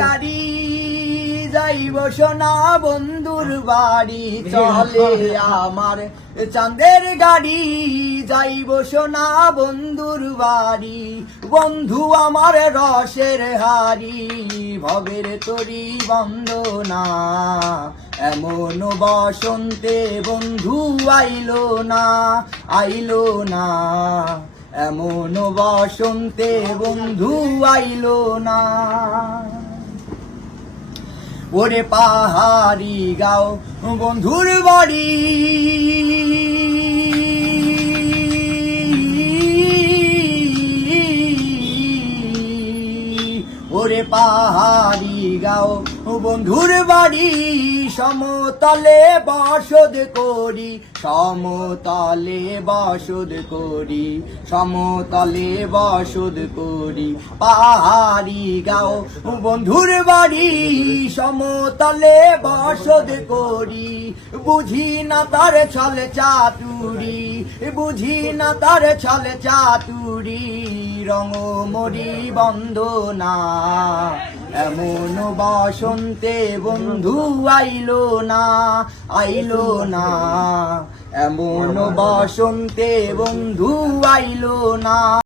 গাড়ি যাইব সোনা বন্ধুর বাড়ি চলে আমার চাঁদের গাড়ি যাইব সোনা বন্ধুর বাড়ি বন্ধু আমার রসের হারি ভবের তরি বন্দনা এমন বসন্তে বন্ধু আইলো না আইলো না এমন বসন্তে বন্ধু আইলো না ওরে পাহাড়ি গাও বন্ধুর বাড়ি ওরে পাহাড়ি গাও বন্ধুর বাড়ি সমতলে বসত করি সমতলে বসত করি সমতলে বসত করি পাহাড়ি গাও বন্ধুর বাড়ি সমতলে বসত করি বুঝি না তার ছলে চাতুরি বুঝি না তার ছলে চাতুরি রঙ মরি বন্দনা এমন বসন্তে বন্ধু আইলো না আইলো না এমন বসন্তে বন্ধু আইলো না।